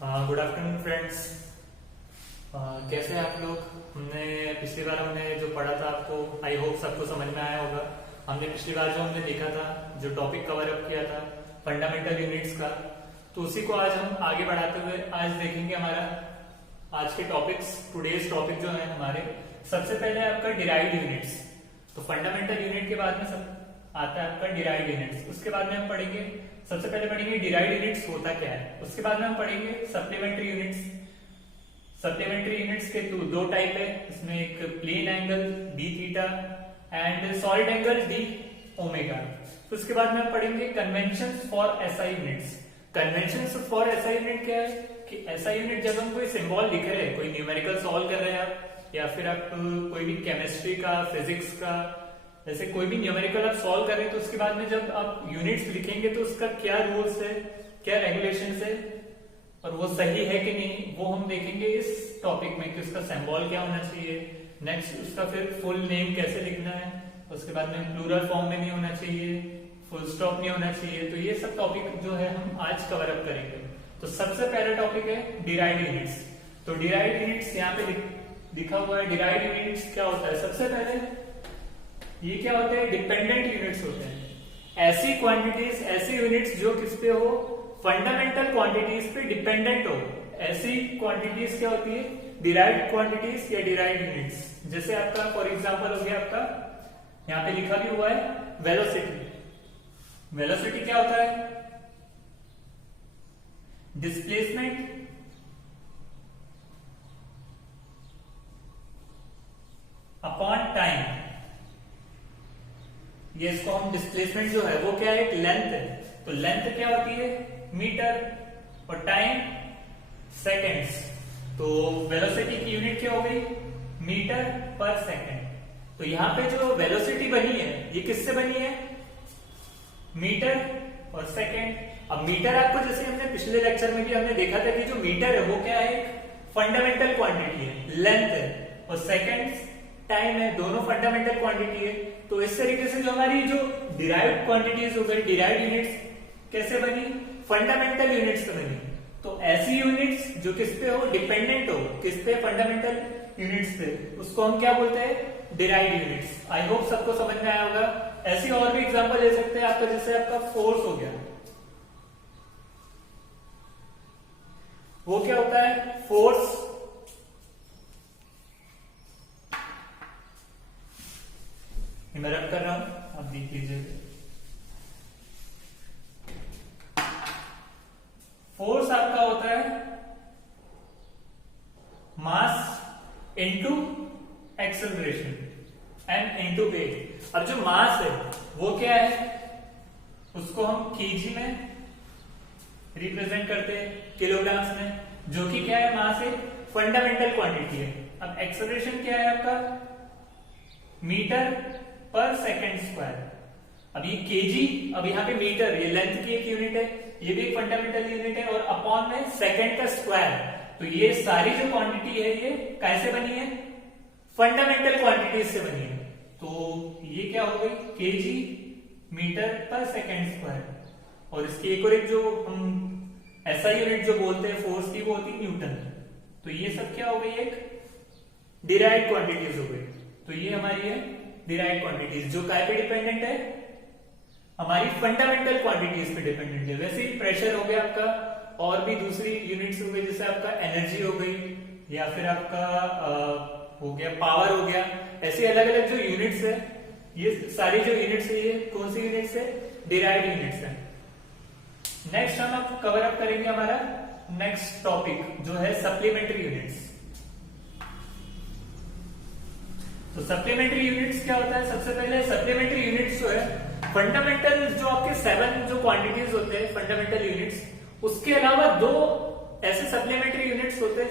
Good afternoon friends. कैसे हैं आप लोग। पिछली बार हमने जो पढ़ा था आपको आई होप सबको समझ में आया होगा। हमने पिछली बार जो हमने देखा था, जो टॉपिक कवर अप किया था फंडामेंटल यूनिट्स का, तो उसी को आज हम आगे बढ़ाते हुए आज देखेंगे। हमारा आज के टॉपिक्स, टुडेज टॉपिक जो है हमारे, सबसे पहले आपका डिराइव्ड यूनिट्स। तो फंडामेंटल यूनिट के बाद में सब आता है आपका डिराइव्ड यूनिट्स। उसके बाद में हम पढ़ेंगे, सबसे पहले पढ़ेंगे डिराइव्ड यूनिट्स होता क्या है। उसके बाद में हम पढ़ेंगे सप्लीमेंट्री यूनिट्स। सप्लीमेंट्री यूनिट्स के दो टाइप है, इसमें एक plane angle d theta and solid angle d omega. तो उसके बाद में हम पढ़ेंगे conventions for SI units. Conventions for SI unit क्या है कि एसआई यूनिट जब हम कोई सिंबल लिख रहे हैं, कोई न्यूमेरिकल सॉल्व कर रहे हैं आप, या फिर आप कोई भी केमिस्ट्री का, फिजिक्स का, जैसे कोई भी न्यूमेरिकल आप सॉल्व कर रहे हैं, तो उसके बाद में जब आप यूनिट्स लिखेंगे तो उसका क्या रूल्स है, क्या रेगुलेशंस है और वो सही है कि नहीं, वो हम देखेंगे इस टॉपिक में कि उसका सिंबल क्या होना चाहिए। नेक्स्ट उसका फिर फुल नेम कैसे लिखना है, उसके बाद में प्लूरल फॉर्म में नहीं होना चाहिए, फुल स्टॉप नहीं होना चाहिए। तो ये सब टॉपिक जो है हम आज कवर अप करेंगे। तो सबसे पहला टॉपिक है डिराइव्ड यूनिट्स। तो डिराइव्ड यूनिट्स यहाँ पे लिखा हुआ है। डिराइव्ड यूनिट्स क्या होता है, सबसे पहले ये क्या होते हैं, डिपेंडेंट यूनिट्स होते हैं। ऐसी क्वांटिटीज, ऐसी यूनिट्स जो किस पे हो, फंडामेंटल क्वांटिटीज पे डिपेंडेंट हो, ऐसी क्वांटिटीज क्या होती है, डिराइव्ड क्वांटिटीज या डिराइव्ड यूनिट्स। जैसे आपका फॉर एग्जांपल हो गया आपका, यहाँ पे लिखा भी हुआ है वेलोसिटी। वेलोसिटी क्या होता है, डिस्प्लेसमेंट अपॉन टाइम। ये इसको हम डिस्प्लेसमेंट जो है वो क्या है, एक लेंथ है। तो लेंथ क्या होती है, मीटर, और टाइम सेकेंड्स। तो वेलोसिटी की यूनिट क्या हो गई, मीटर पर सेकेंड। तो यहां पे जो वेलोसिटी बनी है ये किससे बनी है, मीटर और सेकेंड। अब मीटर आपको, जैसे हमने पिछले लेक्चर में भी हमने देखा था कि जो मीटर है वो क्या है, एक फंडामेंटल क्वांटिटी है, लेंथ है, और सेकेंड्स टाइम है, दोनों फंडामेंटल क्वांटिटी है। तो इस तरीके से जो हमारी जो डिराइव्ड क्वांटिटीज हो गई, डिराइव्ड यूनिट्स कैसे बनी, फंडामेंटल यूनिट्स से बनी। तो ऐसी यूनिट्स जो किस पे हो, डिपेंडेंट हो, किस पे, फंडामेंटल यूनिट्स पे, उसको हम क्या बोलते हैं, डिराइव्ड यूनिट्स। आई होप सबको समझ में आया होगा। ऐसी और भी एग्जांपल ले सकते हैं आपका, जैसे आपका फोर्स हो गया, वो क्या होता है, फोर्स मैं रब कर रहा हूं, आप देख लीजिए। फोर्स आपका होता है mass into acceleration and into wait. अब जो मास है वो क्या है, उसको हम केजी में रिप्रेजेंट करते हैं, किलोग्राम्स में, जो कि क्या है, मास है, फंडामेंटल क्वांटिटी है। अब एक्सेलरेशन क्या है आपका, मीटर पर सेकेंड स्क्वायर। अब ये केजी, अब यहाँ पे मीटर, ये लेंथ की एक यूनिट है, ये भी एक फंडामेंटल यूनिट है, और अपॉन में सेकेंड का स्क्वायर। तो ये सारी जो क्वांटिटी है ये कैसे बनी है, फंडामेंटल क्वांटिटीज से बनी है। तो ये क्या हो गई, केजी मीटर पर सेकेंड स्क्वायर। और इसकी एक जो हम ऐसा यूनिट जो बोलते हैं फोर्स की, वो होती है न्यूटन। तो ये सब क्या हो गई, एक डिराइव्ड क्वांटिटीज हो गई। तो ये हमारी है डिराइव्ड क्वांटिटीज, जो काय पे डिपेंडेंट है, हमारी फंडामेंटल क्वांटिटीज पे डिपेंडेंट है। वैसे ही प्रेशर हो गया आपका, और भी दूसरी यूनिट्स हो गई, जैसे आपका एनर्जी हो गई, या फिर आपका हो गया पावर हो गया। ऐसे अलग अलग जो यूनिट्स है, ये सारी जो यूनिट्स है, ये कौन सी यूनिट्स है, डिराइव्ड यूनिट्स है। नेक्स्ट हम आप कवर अप करेंगे हमारा नेक्स्ट टॉपिक जो है सप्लीमेंट्री यूनिट्स। तो सप्लीमेंट्री यूनिट्स क्या होता है, सबसे पहले सप्लीमेंट्री यूनिट्स जो है, फंडामेंटल जो आपके 7 जो क्वांटिटीज होते हैं फंडामेंटल यूनिट्स, उसके अलावा 2 ऐसे सप्लीमेंट्री यूनिट्स होते हैं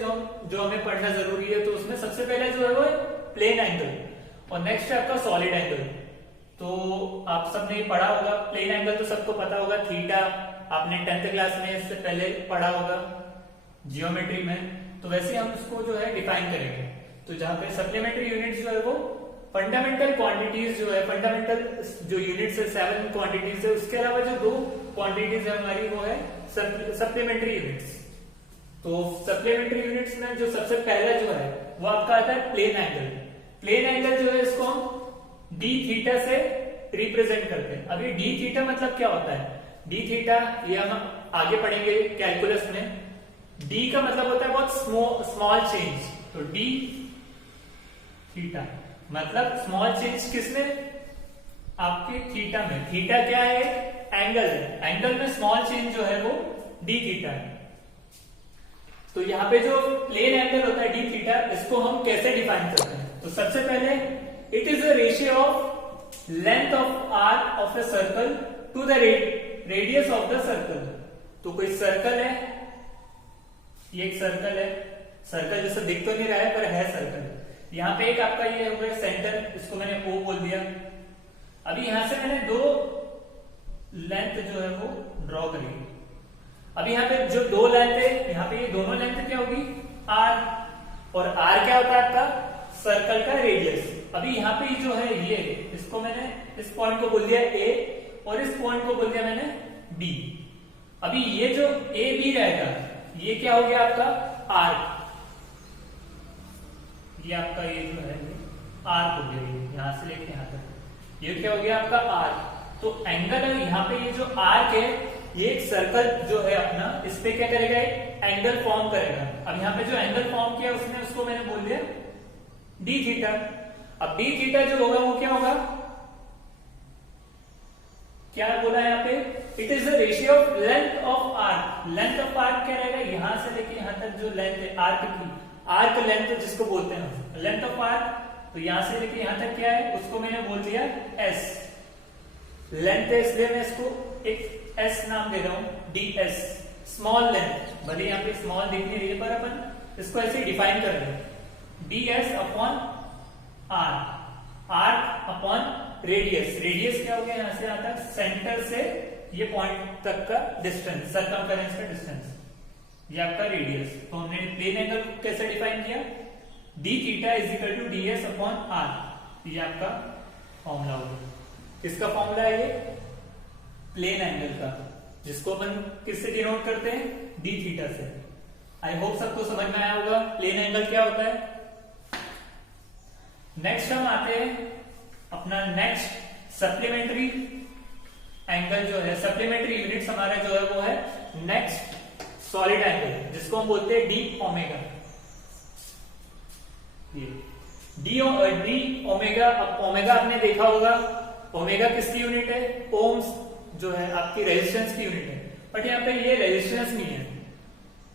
जो हमें पढ़ना जरूरी है। तो उसमें सबसे पहले जो है वो प्लेन एंगल, और नेक्स्ट है आपका सॉलिड एंगल। तो आप सबने पढ़ा होगा, प्लेन एंगल तो सबको पता होगा, थीटा, आपने 10th क्लास में इससे पहले पढ़ा होगा जियोमेट्री में। तो वैसे हम उसको जो है डिफाइन करेंगे। तो जहां पे सप्लीमेंट्री यूनिट्स जो है वो फंडामेंटल क्वांटिटीज जो है, फंडामेंटल जो यूनिट्स है 7 क्वांटिटीज है, उसके अलावा जो 2 क्वांटिटीज है हमारी वो है सप्लीमेंट्री यूनिट्स। तो सप्लीमेंट्री यूनिट्स में जो सबसे पहला जो है वो आपका आता है प्लेन एंगल। प्लेन एंगल जो है इसको हम डी थीटा से रिप्रेजेंट करते हैं। अभी डी थीटा मतलब क्या होता है? डी थीटा ये हम आगे पढ़ेंगे कैलकुलस में। डी का मतलब होता है बहुत स्मॉल चेंज, तो डी थीटा मतलब स्मॉल चेंज किसमें? आपके थीटा में। थीटा क्या है? एंगल है। एंगल में स्मॉल चेंज जो है वो डी थीटा है। तो यहाँ पे जो प्लेन एंगल होता है डी थीटा, इसको हम कैसे डिफाइन करते हैं? तो सबसे पहले it is a ratio of length of arc of a circle to the radius of the circle. तो कोई सर्कल है, ये एक सर्कल है, सर्कल जैसे दिख तो नहीं रहा है पर है सर्कल। यहाँ पे एक आपका ये हो गया सेंटर, इसको मैंने O बोल दिया। अभी यहां से मैंने दो लेंथ जो है वो ड्रॉ करी। अभी यहाँ पे जो दो लेंथ है, यहाँ पे ये दोनों लेंथ क्या होगी? R। और R क्या होता है आपका? सर्कल का रेडियस। अभी यहाँ पे जो है ये, इसको मैंने इस पॉइंट को बोल दिया A और इस पॉइंट को बोल दिया मैंने B। अभी ये जो A B रहेगा ये क्या हो गया आपका? आर्क। ये आपका ये जो है आर्क हो गया, यहां से लेके यहां तक ये क्या हो गया आपका? आर्क। तो एंगल है यहाँ पे, ये जो आर्क है ये एक सर्कल जो है अपना, इस पे क्या करेगा? एक एंगल फॉर्म करेगा। अब यहाँ पे जो एंगल फॉर्म किया उसने, उसको मैंने बोल दिया डी थीटा। अब डी थीटा जो होगा वो क्या होगा? क्या बोला यहाँ पे? It is the ratio of length of arc. Length of arc क्या रहेगा? यहां से लेके यहां तक जो लेंथ है आर्क की, आर्क लेंथ जिसको बोलते हैं लेंथ ऑफ आर्क, तो यहां से लेके यहां तक क्या है उसको मैंने बोल दिया S। लेंथ है इसलिए मैं इसको एक S नाम दे रहा हूं, ds, स्मॉल लेंथ। भले यहाँ पे स्मॉल दिख नहीं रही है पर अपन इसको ऐसे डिफाइन कर रहे हैं, ds upon arc, arc upon radius. Radius क्या हो गया? यहां से यहां तक सेंटर से ये पॉइंट तक का डिस्टेंस, सर्कमफेरेंस का डिस्टेंस, ये आपका रेडियस। तो हमने प्लेन एंगल को कैसे डिफाइन किया? D theta is equal to ds upon r. ये आपका फॉर्मूला होगा। किसका फॉर्मूला है ये? प्लेन एंगल का, जिसको अपन किससे डिनोट करते हैं? डी थीटा से। आई होप सबको समझ में आया होगा प्लेन एंगल क्या होता है। नेक्स्ट हम आते हैं अपना नेक्स्ट सप्लीमेंट्री एंगल जो है, सप्लीमेंट्री यूनिट्स हमारा जो है वो है नेक्स्ट सॉलिड एंगल, जिसको हम बोलते हैं डी ओमेगा। D omega. अब ओमेगा आपने देखा होगा, ओमेगा किसकी यूनिट है? ओम्स जो है आपकी रेजिस्टेंस की यूनिट है। बट यहाँ पे ये रेजिस्टेंस नहीं है,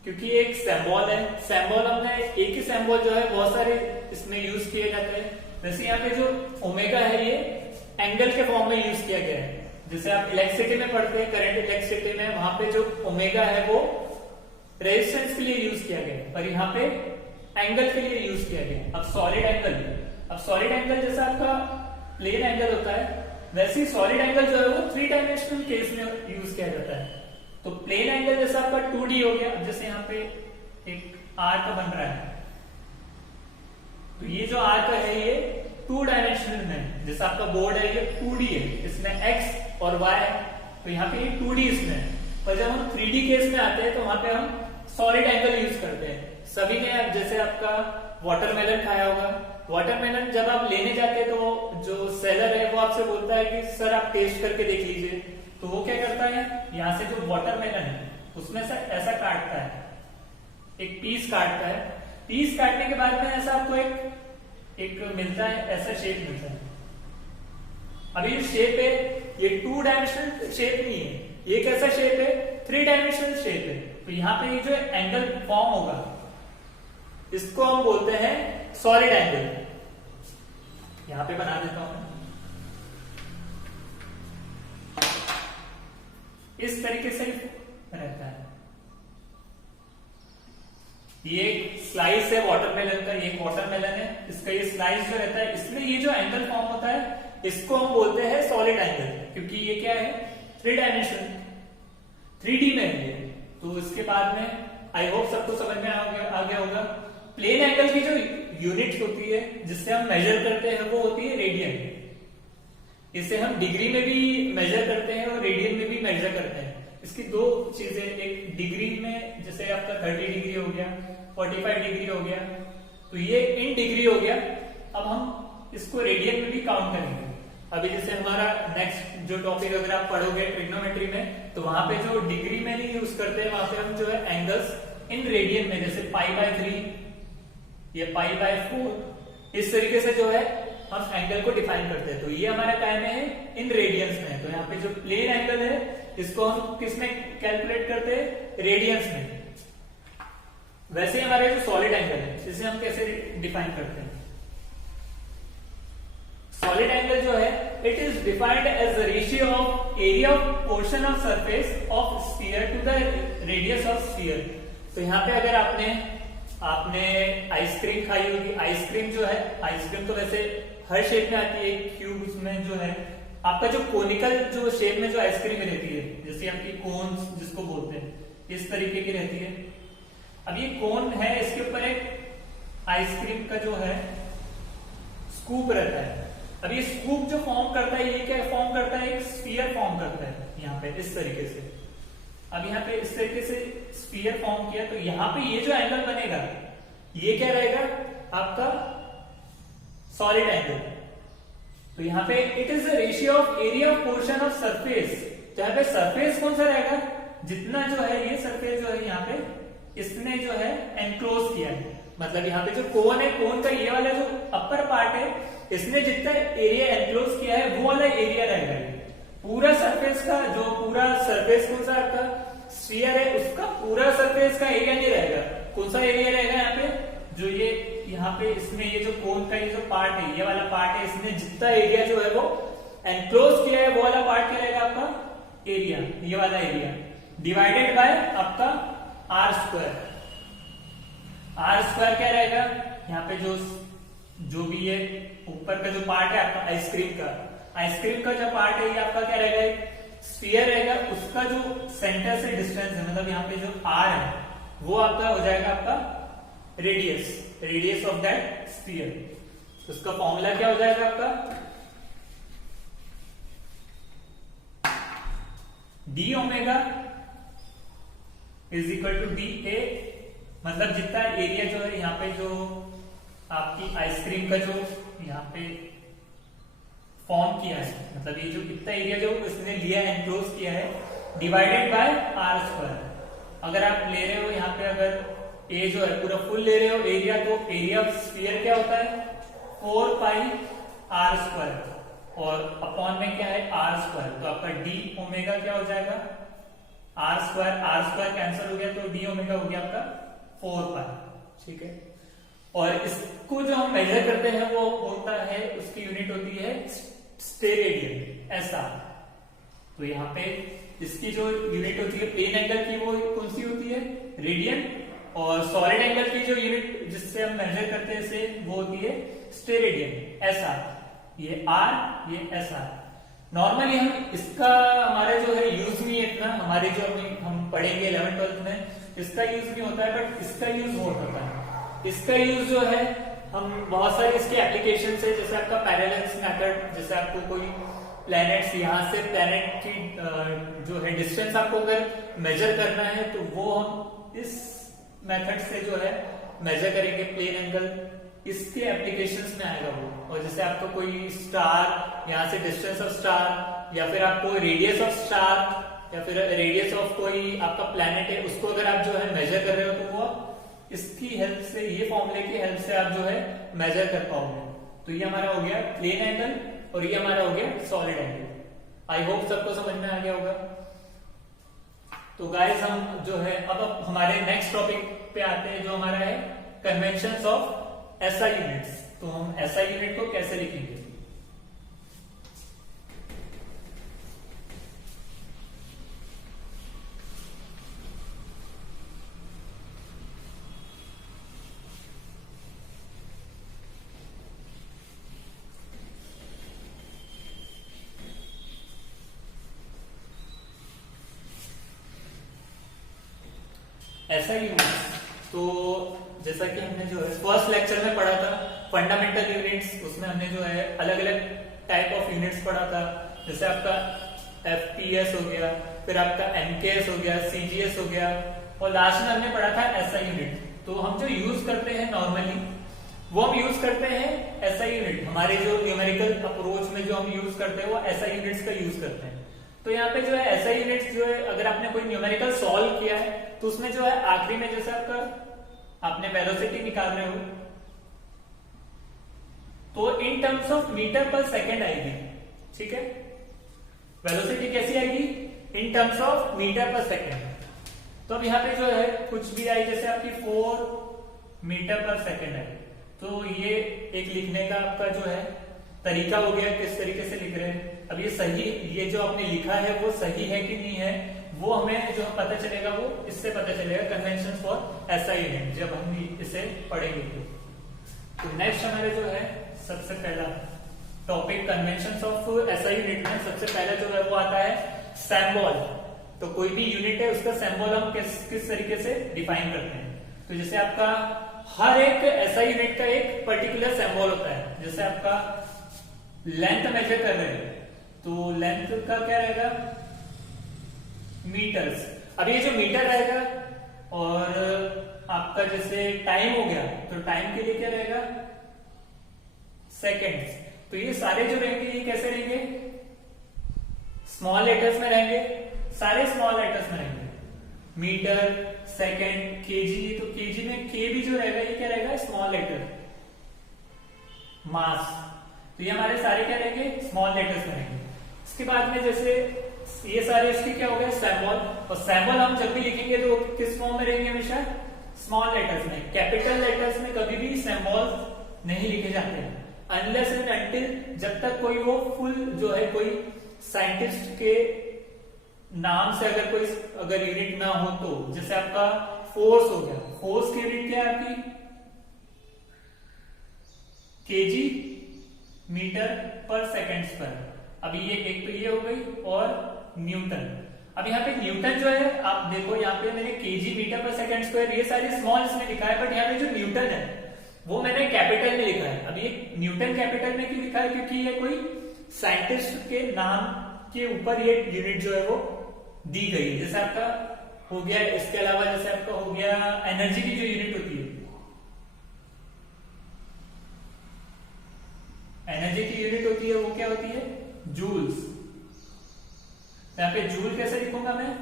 क्योंकि एक सिंबल है। सिंबल हमने एक ही सिंबल जो है बहुत सारे इसमें यूज किए जाते हैं। वैसे यहाँ पे जो ओमेगा है ये एंगल के फॉर्म में यूज किया गया है। जैसे आप इलेक्ट्रिसिटी में पढ़ते हैं, करंट इलेक्ट्रिसिटी में, वहां पे जो ओमेगा है वो रेजिस्टेंस के लिए यूज किया गया है, पर यहाँ पे एंगल के लिए यूज किया गया। अब सॉलिड एंगल, अब सॉलिड एंगल जैसा आपका प्लेन एंगल होता है, वैसे ही सॉलिड एंगल जो है वो 3 डायमेंशनल केस में यूज किया जाता है। तो प्लेन एंगल जैसा आपका 2D हो गया। जैसे यहाँ पे एक आर्क बन रहा है, तो ये जो आर्क है ये 2 डायमेंशनल में, जैसा आपका बोर्ड है ये 2D है, इसमें x और y है, तो यहाँ पे ये 2D इसमें है। पर जब हम 3D केस में आते हैं तो वहां पे हम सॉलिड एंगल यूज करते हैं। सभी ने जैसे आपका वाटरमेलन खाया होगा, वाटरमेलन जब आप लेने जाते हैं तो जो सेलर है वो आपसे बोलता है कि सर आप टेस्ट करके देख लीजिए। तो वो क्या करता है, यहाँ से जो वाटरमेलन है उसमें से ऐसा काटता है, एक पीस काटता है। पीस काटने के बाद में ऐसा आपको एक मिलता है, ऐसा शेप मिलता है। अभी जो शेप है ये 2 डायमेंशनल शेप नहीं है, ये कैसा शेप है? 3 डायमेंशनल शेप है। तो यहाँ पे ये जो एंगल फॉर्म होगा इसको हम बोलते हैं सॉलिड एंगल। यहां पे बना देता हूं, इस तरीके से रहता है। ये एक स्लाइस है वाटरमेलन का, ये एक वाटरमेलन है, इसका ये स्लाइस जो रहता है, इसमें ये जो एंगल फॉर्म होता है इसको हम बोलते हैं सॉलिड एंगल, क्योंकि ये क्या है? 3 डायमेंशन, 3D में है। तो इसके बाद में आई होप सबको समझ में आ गया होगा। प्लेन एंगल की जो यूनिट होती है जिससे हम मेजर करते हैं वो होती है रेडियन। इसे हम डिग्री में भी मेजर करते हैं और रेडियन में भी मेजर करते हैं। इसकी दो चीजें, एक डिग्री में जैसे आपका 30 डिग्री हो गया, 45 डिग्री हो गया, तो ये इन डिग्री हो गया। अब हम इसको रेडियन में भी काउंट करेंगे। अभी जैसे हमारा नेक्स्ट जो टॉपिक अगर आप पढ़ोगे ट्रिग्नोमेट्री में, तो वहां पे जो डिग्री में नहीं यूज करते हैं, वहां पे हम जो है एंगल्स इन रेडियन में, जैसे π/3 या π/4, इस तरीके से जो है हम एंगल को डिफाइन करते हैं। तो ये हमारा काय में है, इन रेडियंस में। तो यहाँ पे जो प्लेन एंगल है इसको हम किस में कैलकुलेट करते हैं, रेडियंस में। वैसे ही हमारे जो सॉलिड एंगल है इसे हम कैसे डिफाइन करते हैं, सॉलिड एंगल जो है it is defined as the ratio of area of portion of surface of sphere to the radius of sphere. तो यहाँ पे अगर आपने आइसक्रीम खाई होगी, आइसक्रीम जो है, आइसक्रीम तो वैसे हर शेप में आती है, क्यूब्स में जो है आपका जो कोनिकल जो शेप में जो आइसक्रीम रहती है, जैसे आपकी कोन्स जिसको बोलते हैं, इस तरीके की रहती है। अब ये कोन है, इसके ऊपर एक आइसक्रीम का जो है स्कूप रहता है। अब ये स्कूप जो फॉर्म करता है, ये क्या फॉर्म करता है, एक स्फीयर फॉर्म करता है यहाँ पे इस तरीके से। अब यहाँ पे इस तरीके से स्फीयर फॉर्म किया, तो यहाँ पे ये जो एंगल बनेगा ये क्या रहेगा, आपका सॉलिड एंगल। तो यहाँ पे it is the ratio of area of portion of surface. तो यहाँ पे सरफेस कौन सा रहेगा, जितना जो है ये सरफेस जो है यहाँ पे इसने जो है एनक्लोज किया है, मतलब यहाँ पे जो कोन है, कोन का ये वाला जो अपर पार्ट है, इसने जितना एरिया एनक्लोज किया है वो वाला एरिया रहेगा। पूरा सरफेस का जो पूरा सरफेस कौन सा आपका स्फीयर है, उसका पूरा सरफेस का एरिया नहीं रहेगा। कौन सा एरिया रहेगा यहाँ पे, जो ये यहाँ पे इसमें ये जो कोन का ये जो पार्ट है, ये वाला पार्ट है, इसने जितना एरिया जो है वो एनक्लोज किया है, वो वाला पार्ट क्या रहेगा आपका एरिया, ये वाला एरिया डिवाइडेड बाय आपका आर स्क्वायर। आर स्क्वायर क्या रहेगा, यहाँ पे जो भी ये ऊपर का जो पार्ट है आपका आइसक्रीम का जो पार्ट है, ये आपका क्या रहेगा, स्फीयर रहेगा। उसका जो सेंटर से डिस्टेंस है, मतलब यहाँ पे जो आर है, वो आपका हो जाएगा आपका रेडियस ऑफ दैट स्फीयर। उसका फॉर्मूला क्या हो जाएगा आपका, d omega is equal to d A, मतलब जितना एरिया जो है यहाँ पे जो आपकी आइसक्रीम का जो यहाँ पे फॉर्म किया है, मतलब ये जो इतना एरिया जो इसने लिया है, एनक्लोज किया है, डिवाइडेड बाय आर स्क्वायर। अगर आप ले रहे हो यहाँ पे, अगर ए जो है पूरा फुल ले रहे हो एरिया, तो एरिया ऑफ स्फीयर क्या होता है 4 पाई आर स्क्वायर, और अपॉन में क्या है आर स्क्वायर। तो आपका डी ओमेगा क्या हो जाएगा, आर स्क्वायर कैंसिल हो गया, तो डी ओमेगा हो गया आपका 4 पाई। ठीक है, और इसको जो हम मेजर करते हैं वो होता है, उसकी यूनिट होती है स्टेरेडियन, ऐसा। तो यहाँ पे इसकी जो यूनिट होती है प्लेन एंगल की, वो कौन सी होती है, रेडियन, और सॉलिड एंगल की जो यूनिट जिससे हम मेजर करते हैं इसे, वो होती है स्टेरेडियन, ऐसा। ये आर, ये ऐसा। नॉर्मली हम इसका हमारा जो है यूज नहीं है इतना, हमारे जो हम पढ़ेंगे 11th-12th में, इसका यूज नहीं होता है, बट इसका यूज बहुत होता है। इसका यूज जो है हम बहुत सारे इसके एप्लीकेशन है, जैसे आपका पैरेलल्स मेथड, जैसे आपको कोई प्लैनेट्स, यहाँ से प्लैनेट की जो है डिस्टेंस आपको अगर मेजर करना है, तो वो हम इस मेथड से जो है मेजर करेंगे प्लेन एंगल, इसके एप्लीकेशंस में आएगा वो। और जैसे आपको कोई स्टार, यहाँ से डिस्टेंस ऑफ स्टार, या फिर आपको रेडियस ऑफ स्टार, या फिर रेडियस ऑफ कोई आपका प्लैनेट है, उसको अगर आप जो है मेजर कर रहे हो, तो वो इसकी हेल्प से, ये फॉर्मूले की हेल्प से आप जो है मेजर कर पाओगे। तो ये हमारा हो गया प्लेन एंगल, और ये हमारा हो गया सॉलिड एंगल। आई होप सबको समझ में आ गया होगा। तो गाइस हम जो है अब हमारे नेक्स्ट टॉपिक पे आते हैं, जो हमारा है कन्वेंशंस ऑफ एसआई यूनिट्स। तो हम एसआई यूनिट को कैसे लिखेंगे, एसआई यूनिट्स। तो जैसा कि हमने जो है फर्स्ट लेक्चर में पढ़ा था फंडामेंटल यूनिट्स, उसमें हमने जो है अलग अलग टाइप ऑफ यूनिट्स पढ़ा था, जैसे आपका एफपीएस हो गया, फिर आपका एमकेएस हो गया, सीजीएस हो गया, और लास्ट में हमने पढ़ा था एसआई यूनिट। तो हम जो यूज करते हैं नॉर्मली वो हम यूज करते हैं एसआई यूनिट। हमारे जो न्यूमेरिकल अप्रोच में जो हम यूज करते हैं वो एसआई यूनिट्स का यूज करते हैं। तो यहाँ पे जो है एसआई यूनिट्स जो है, अगर आपने कोई न्यूमेरिकल सॉल्व किया है तो उसमें जो है आखिरी में जैसे आपने वेलोसिटी निकाल रहे हो तो इन टर्म्स ऑफ मीटर पर सेकेंड आएगी, ठीक है। वेलोसिटी कैसी आएगी? इन टर्म्स ऑफ मीटर पर सेकेंड। तो अब यहाँ पे जो है कुछ भी आई, जैसे आपकी 4 मीटर पर सेकेंड है, तो ये एक लिखने का आपका जो है तरीका हो गया, किस तरीके से लिख रहे हैं। अब ये सही, ये जो आपने लिखा है वो सही है कि नहीं है वो हमें जो पता चलेगा वो इससे पता चलेगा, कन्वेंशन फॉर एसआई यूनिट, जब हम इसे पढ़ेंगे। तो नेक्स्ट हमारे जो है सबसे पहला topic convention of SI unit में सबसे पहला जो है वो आता है सिंबल। तो कोई भी यूनिट है उसका सिंबल हम किस तरीके से डिफाइन करते हैं। तो जैसे आपका हर एक एसआई यूनिट का एक पर्टिकुलर सिंबल होता है। जैसे आपका लेंथ मेजर कर रहे हैं तो लेंथ का क्या रहेगा? मीटर्स। अब ये जो मीटर रहेगा, और आपका जैसे टाइम हो गया तो टाइम के लिए क्या रहेगा? सेकेंड्स। तो ये सारे जो रहेंगे ये कैसे रहेंगे? स्मॉल लेटर्स में रहेंगे, सारे स्मॉल लेटर्स में रहेंगे। मीटर, सेकेंड, केजी, तो केजी में के भी जो रहेगा ये क्या रहेगा? Small letter. मास, तो ये हमारे सारे क्या रहेंगे? स्मॉल लेटर्स में रहेंगे। इसके बाद में जैसे ये सारे इसके क्या हो गए? सिंबल। और सिंबल हम जब भी लिखेंगे तो किस फॉर्म में रहेंगे? हमेशा स्मॉल लेटर्स में। कैपिटल लेटर्स में कभी भी सिंबल्स नहीं लिखे जाते हैं अनलेस एंड अनटिल, जब तक कोई वो फुल जो है कोई साइंटिस्ट के नाम से अगर यूनिट ना हो। तो जैसे आपका फोर्स हो गया, फोर्स की यूनिट क्या है आपकी? केजी मीटर पर सेकेंड्स पर। अभी ये एक तो ये हो गई, और न्यूटन। अब यहाँ पे न्यूटन जो है, आप देखो यहाँ पे मैंने केजी मीटर पर सेकेंड स्क्वायर ये सारे स्मॉल इसमें लिखा है, बट यहाँ पे जो न्यूटन है वो मैंने कैपिटल में लिखा है। अब ये न्यूटन कैपिटल में क्यों लिखा है? क्योंकि ये कोई साइंटिस्ट के नाम के ऊपर ये यूनिट जो है वो दी गई है। जैसे आपका हो गया, इसके अलावा जैसे आपका हो गया एनर्जी की जो यूनिट होती है, एनर्जी की यूनिट होती है वो क्या होती है? जूल्स। यहाँ पे जूल कैसे लिखूंगा मैं?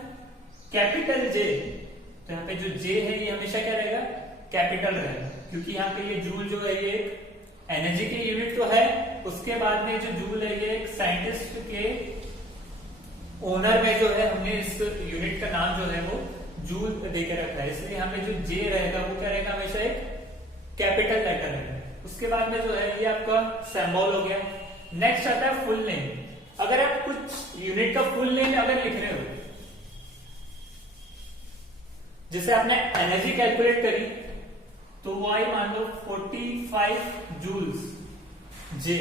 Capital J. तो यहाँ पे जो जे है ये हमेशा क्या रहेगा? कैपिटल रहेगा, क्योंकि यहाँ पे ये जूल जो है ये एक एनर्जी की यूनिट तो है, उसके बाद में जो जूल है ये एक साइंटिस्ट के ओनर में जो है हमने इस यूनिट का नाम जो है वो जूल देके रखा है, इसलिए यहाँ पे जो जे रहेगा वो क्या रहेगा? हमेशा एक कैपिटल लेटर रहेगा। उसके बाद में जो है ये आपका सिंबल हो गया। नेक्स्ट आता है फुल नेम। अगर आप कुछ यूनिट का फुल नेम अगर लिख रहे हो, जैसे आपने एनर्जी कैलकुलेट करी तो वो आई मान लो 45 जूल्स जे,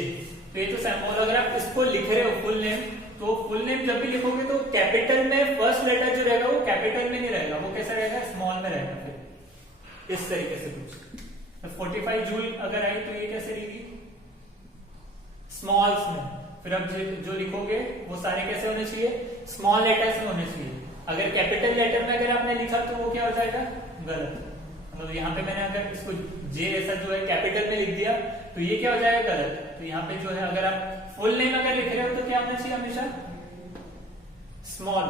तो ये तो सिंबल। अगर आप इसको लिख रहे हो फुल नेम, तो फुल नेम जब भी लिखोगे तो कैपिटल में फर्स्ट लेटर जो रहेगा वो कैपिटल में नहीं रहेगा, वो कैसा रहेगा? स्मॉल में रहेगा। फिर इस तरीके से कुछ तो 45 जूल अगर आई तो ये कैसे लिखी? स्मॉल्स में। फिर अब जो लिखोगे वो सारे कैसे होने चाहिए? स्मॉल लेटर्स में होने चाहिए। अगर कैपिटल लेटर में अगर आपने लिखा तो वो क्या हो जाएगा? गलत। मतलब यहाँ पे मैंने अगर इसको जे ऐसा जो है कैपिटल में लिख दिया तो ये क्या हो जाएगा? गलत। तो यहाँ पे जो है अगर आप फुल नेम अगर लिख रहे हो तो क्या होना चाहिए? हमेशा स्मॉल।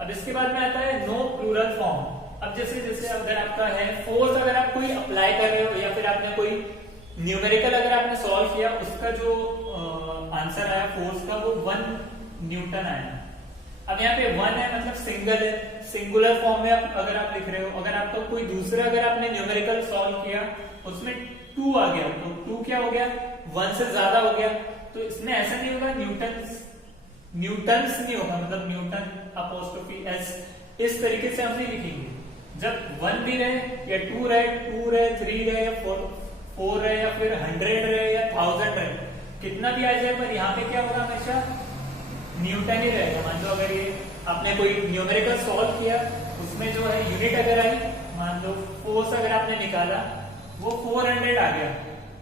अब इसके बाद में आता है नो प्लूरल फॉर्म। अब जैसे जैसे अगर आपका है फोर्स, अगर आप कोई अप्लाई कर रहे हो या फिर आपने कोई न्यूमेरिकल अगर आपने सॉल्व किया, उसका जो आंसर आया फोर्स का वो 1 न्यूटन आया। अब यहाँ पे 1 है मतलब सिंगल है, सिंगुलर फॉर्म में अगर आप लिख रहे हो। अगर आपका कोई दूसरा अगर आपने न्यूमेरिकल सॉल्व किया उसमें 2 आ गया तो 2 क्या हो गया? 1 से ज्यादा हो गया। तो इसमें ऐसा नहीं होगा न्यूटन्स नहीं होगा, मतलब न्यूटन अपोस्ट्रोफी एस, इस तरीके से हम नहीं लिखेंगे। जब 1 भी रहे या 2 रहे, 3 रहे या 4 रहे या फिर 100 रहे या 1000 रहे, कितना भी आ जाए, पर यहाँ पे क्या होगा? हमेशा न्यूटन ही रहेगा। मान लो अगर ये आपने कोई न्यूमेरिकल सॉल्व किया, उसमें जो है यूनिट अगर आई, मान लो फोर्स अगर आपने निकाला वो 400 आ गया,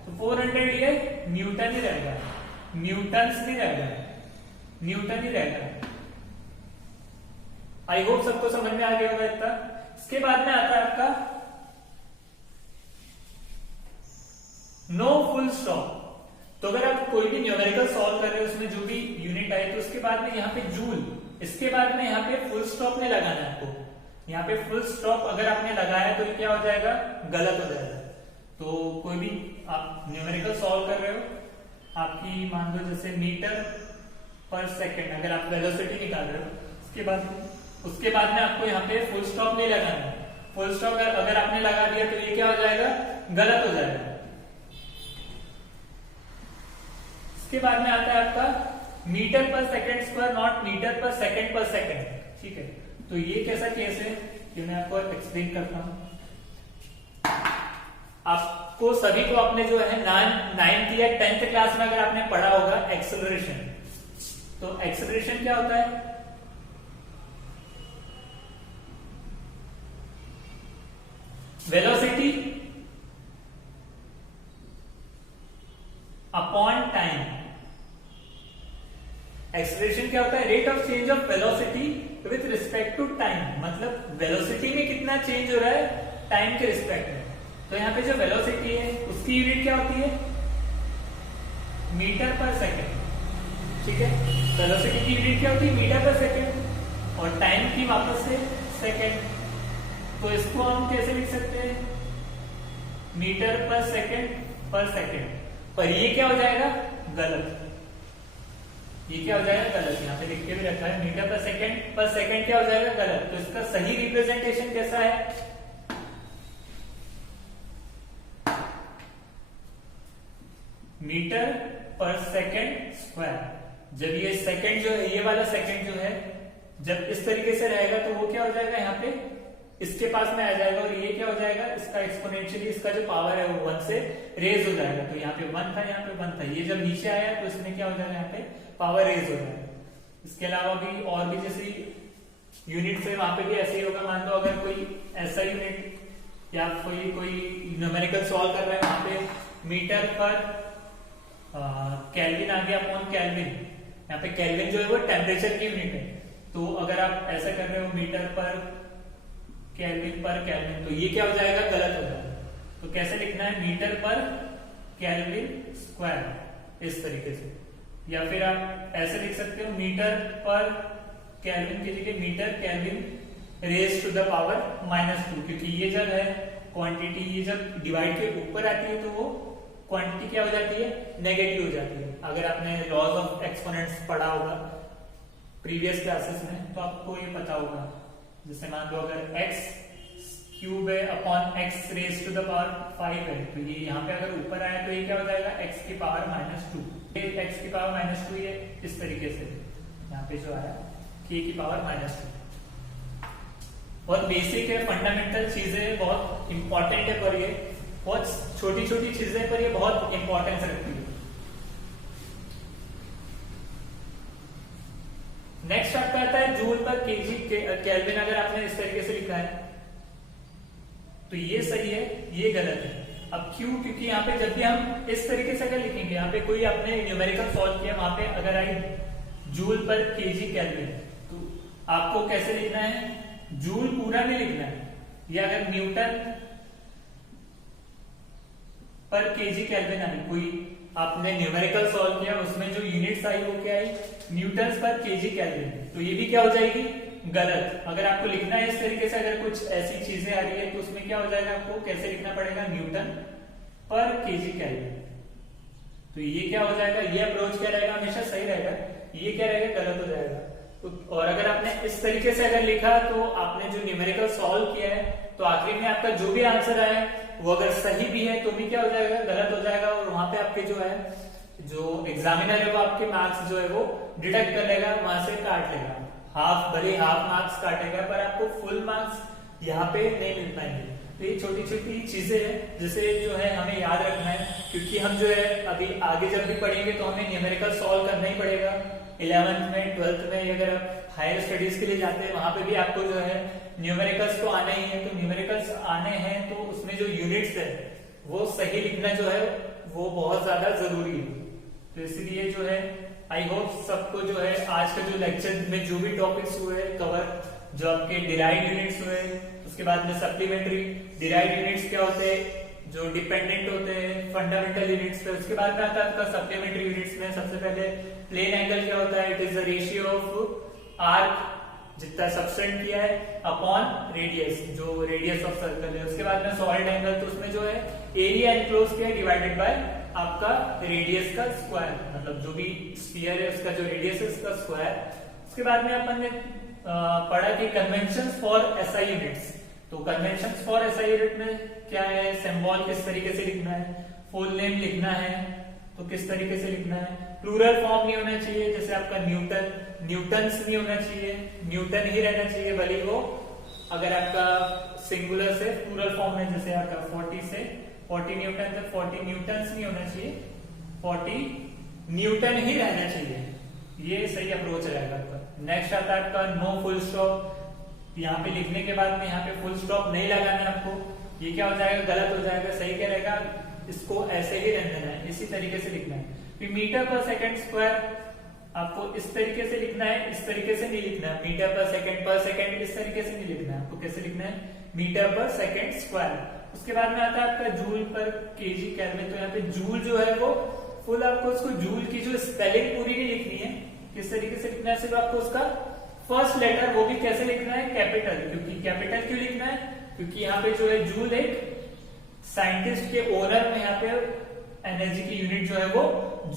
तो 400 ये न्यूटन ही रहेगा, न्यूटन्स नहीं रहेगा, न्यूटन ही रहेगा। आई होप सबको समझ में आ गया होगा इतना। इसके बाद में आता है आपका नो फुल स्टॉप। तो अगर आप कोई भी न्यूमेरिकल सॉल्व कर रहे हो उसमें जो भी यूनिट आए तो उसके बाद में यहाँ पे जूल, इसके बाद में यहाँ पे फुल स्टॉप नहीं लगाना है आपको। यहाँ पे फुल स्टॉप अगर आपने लगाया तो ये क्या हो जाएगा, गलत हो जाएगा। तो कोई भी आप न्यूमेरिकल सॉल्व कर रहे हो, आपकी मान लो जैसे मीटर पर सेकेंड, अगर आप वेलोसिटी निकाल रहे हो उसके बाद में आपको यहाँ पे फुल स्टॉप नहीं लगाना है। फुल स्टॉप अगर आपने लगा दिया तो ये क्या हो जाएगा, गलत हो जाएगा। इसके बाद में आता है आपका मीटर पर सेकेंड स्क्वायर, नॉट मीटर पर सेकेंड। ठीक है, तो ये कैसा केस है ये मैं आपको एक्सप्लेन करता हूं। आपको सभी को अपने जो है 9th या 10th क्लास में अगर आपने पढ़ा होगा एक्सेलरेशन, तो एक्सेलरेशन क्या होता है, वेलोसिटी अपॉन टाइम। एक्सेलरेशन क्या होता है, rate of change of velocity with respect to time, मतलब वेलोसिटी में कितना चेंज हो रहा है टाइम के रिस्पेक्ट में। तो यहाँ पे जो वेलोसिटी है उसकी यूनिट क्या होती है, मीटर पर सेकेंड। ठीक है, वेलोसिटी की यूनिट क्या होती है, मीटर पर सेकेंड, और टाइम की वापस से सेकेंड। तो इसको हम कैसे लिख सकते हैं, मीटर पर सेकेंड। पर ये क्या हो जाएगा, गलत। ये क्या हो जाएगा, गलत। यहाँ पे लिख के भी रखा है मीटर पर सेकेंड क्या हो जाएगा, गलत। तो इसका सही रिप्रेजेंटेशन कैसा है, मीटर पर सेकेंड स्क्वायर। जब ये सेकेंड जो है, ये वाला सेकेंड जो है जब इस तरीके से रहेगा तो वो क्या हो जाएगा, यहाँ पे इसके पास में आ जाएगा, और ये क्या हो जाएगा, इसका एक्सपोनेंशियली इसका जो पावर है वो 1 से रेज हो जाएगा। तो यहाँ पे 1 था, यहाँ पे 1 था, ये जब नीचे आया तो इसमें क्या हो जाएगा, यहाँ पे पावर रेज हो जाएगा। इसके अलावा भी और भी जैसे यूनिट से वहां पे भी ऐसे ही होगा। मान लो अगर कोई ऐसा यूनिट या कोई न्यूमेरिकल सॉल्व कर रहा है, वहां पे मीटर पर केल्विन आ गया अपॉन केल्विन। यहाँ पे केल्विन जो है वो टेम्परेचर की यूनिट है। तो अगर आप ऐसा कर रहे हो मीटर पर केल्विन, तो ये क्या हो जाएगा, गलत हो जाएगा। तो कैसे लिखना है, मीटर पर केल्विन स्क्वायर, इस तरीके से। या फिर आप ऐसे लिख सकते हो, मीटर पर केल्विन की जगह metre kelvin raise to the power -2, क्योंकि ये जब है क्वांटिटी, ये जब डिवाइड के ऊपर आती है तो वो क्वांटिटी क्या हो जाती है, नेगेटिव हो जाती है। अगर आपने लॉज ऑफ एक्सपोनेंट्स पढ़ा होगा प्रीवियस क्लासेस में तो आपको ये पता होगा। जैसे मान लो अगर x क्यूब है upon x raise to the power 5 है, तो ये यहाँ पे अगर ऊपर आया तो ये क्या हो जाएगा, x की पावर -2। x की पावर -2 ये इस तरीके से यहाँ पे जो आया k की पावर -2। बहुत बेसिक है, फंडामेंटल चीजें है, बहुत इंपॉर्टेंट है, पर ये बहुत छोटी छोटी चीजें पर ये बहुत इंपॉर्टेंस रखती है। नेक्स्ट आपका आता है जूल पर केजी केल्विन। अगर आपने इस तरीके से लिखा है तो ये सही है, ये गलत है। अब क्यों, क्योंकि यहाँ पे जब भी हम इस तरीके से अगर लिखेंगे, यहाँ पे कोई आपने न्यूमेरिकल सॉल्व किया, वहां पे अगर आई जूल पर केजी केल्विन, तो आपको कैसे लिखना है, जूल पूरा नहीं लिखना है। या अगर न्यूटन पर केजी केल्विन आई, कोई आपने न्यूमेरिकल सॉल्व किया, उसमें जो यूनिट्स आई वो क्या आई, न्यूटन पर केजी केल्विन, तो ये भी क्या हो जाएगी, गलत। अगर आपको लिखना है इस तरीके से, अगर कुछ ऐसी चीजें आ रही है तो उसमें क्या हो जाएगा, आपको कैसे लिखना पड़ेगा, न्यूटन पर केजी केल्विन। तो ये क्या हो जाएगा, ये अप्रोच क्या रहेगा, हमेशा सही रहेगा, ये क्या रहेगा, गलत हो जाएगा। तो और अगर आपने इस तरीके से अगर लिखा तो आपने जो न्यूमेरिकल सॉल्व किया है, तो आखिरी में आपका जो भी आंसर आए वो अगर सही भी है तो भी क्या हो जाएगा, गलत हो जाएगा। और वहां पे आपके जो है, जो एग्जामिनर है वो आपके मार्क्स जो है वो डिडक्ट कर लेगा, वहां से काट लेगा। भले हाफ मार्क्स काटेगा, पर आपको फुल मार्क्स यहाँ पे नहीं मिल पाएंगे। तो ये छोटी छोटी चीजें हैं जिसे जो है हमें याद रखना है, क्योंकि हम जो है अभी आगे जब भी पढ़ेंगे तो हमें न्यूमेरिकल सॉल्व करना ही पड़ेगा। 11th में 12th में अगर आप हायर स्टडीज के लिए जाते हैं, वहां पे भी आपको जो है न्यूमेरिकल्स तो आने ही है। तो न्यूमेरिकल्स आने हैं तो उसमें जो यूनिट्स है वो सही लिखना जो है वो बहुत ज्यादा जरूरी है। तो इसलिए जो है आई होप सबको जो है आज का जो लेक्चर में जो भी टॉपिक्स हुए कवर, जो आपके डिराइव्ड यूनिट्स हुए, उसके बाद में सप्लीमेंट्री। डिराइव्ड यूनिट्स क्या होते हैं, जो डिपेंडेंट होते हैं फंडामेंटल यूनिट्स पे। उसके बाद में आता है आपका सप्लीमेंट्री यूनिट्स में। सबसे पहले प्लेन एंगल क्या होता है, it is the ratio of arc जितना सबटेंड किया है अपॉन रेडियस, जो रेडियस ऑफ सर्कल है। उसके बाद में सॉलिड एंगल, तो उसमें जो है एरिया एनक्लोज किया डिवाइडेड बाय आपका रेडियस का स्क्वायर, मतलब जो भी स्फीयर है उसका जो रेडियस है उसका स्क्वायर। उसके बाद में अपन ने पढ़ा कि कन्वेंशंस फॉर एसआई यूनिट्स। तो कन्वेंशंस फॉर एसआई यूनिट में क्या है, सिंबल किस तरीके से लिखना है, फुल नेम लिखना है तो किस तरीके से लिखना है, प्लूरल फॉर्म नहीं होना चाहिए, जैसे आपका न्यूटन, न्यूटन्स नहीं होना चाहिए, न्यूटन ही रहना चाहिए, भले वो अगर आपका सिंगुलर से प्लूरल फॉर्म में, जैसे आपका 40 से 40 न्यूटन तक 40 न्यूटन्स नहीं होना चाहिए, 40 न्यूटन ही रहना चाहिए। ये सही अप्रोच रहेगा आपका। नेक्स्ट आता है आपका नो फुल स्टॉप। यहाँ पे लिखने के बाद में यहाँ पे फुल स्टॉप नहीं लगाना है आपको, ये क्या हो जाएगा, गलत हो जाएगा। सही क्या रहेगा, इसको ऐसे ही रहने देना है, इसी तरीके से लिखना है। फिर मीटर पर सेकंड स्क्वायर आपको इस तरीके से लिखना है, इस तरीके से नहीं लिखना है। मीटर पर सेकंड इस तरीके से नहीं लिखना है आपको। कैसे लिखना है, मीटर पर सेकंड स्क्वायर। उसके बाद में आता है आपका जूल पर केजी केल्विन। तो यहाँ पे जूल जो है वो फुल आपको उसको जूल की जो स्पेलिंग पूरी नहीं लिखनी है, किस तरीके से लिखना है, सिर्फ आपको उसका फर्स्ट लेटर, वो भी कैसे लिखना है, कैपिटल। क्योंकि कैपिटल क्यों लिखना है, क्योंकि यहाँ पे जो है जूल एक साइंटिस्ट के ओनर में यहाँ पे एनर्जी की यूनिट जो है वो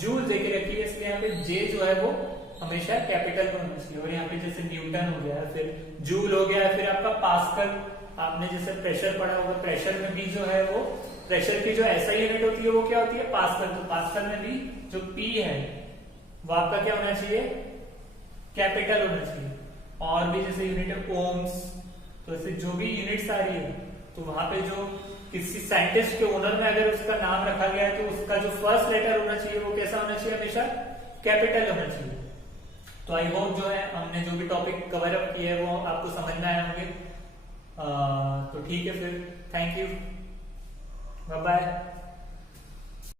जूल देके रखी है, इसलिए यहाँ पे जे जो है वो हमेशा कैपिटल में होना चाहिए। और यहाँ पे जैसे न्यूटन हो गया, फिर जूल हो गया, फिर आपका पास्कल। आपने जैसे प्रेशर पढ़ा होगा, प्रेशर में भी जो है वो प्रेशर की जो एसआई यूनिट होती है वो क्या होती है, पास्कल। तो पास्कल में भी जो पी है वो आपका क्या होना चाहिए, कैपिटल होना चाहिए। और भी जैसे यूनिट है ओम्स, तो ऐसे जो भी यूनिट्स आ रही है, तो वहां पे जो किसी साइंटिस्ट के ओनर में अगर उसका नाम रखा गया है तो उसका जो फर्स्ट लेटर होना चाहिए वो कैसा होना चाहिए, हमेशा कैपिटल होना चाहिए। तो आई होप जो है हमने जो भी टॉपिक कवर अप किए है वो आपको समझ में आए होंगे। तो ठीक है, फिर थैंक यू, बाय बाय।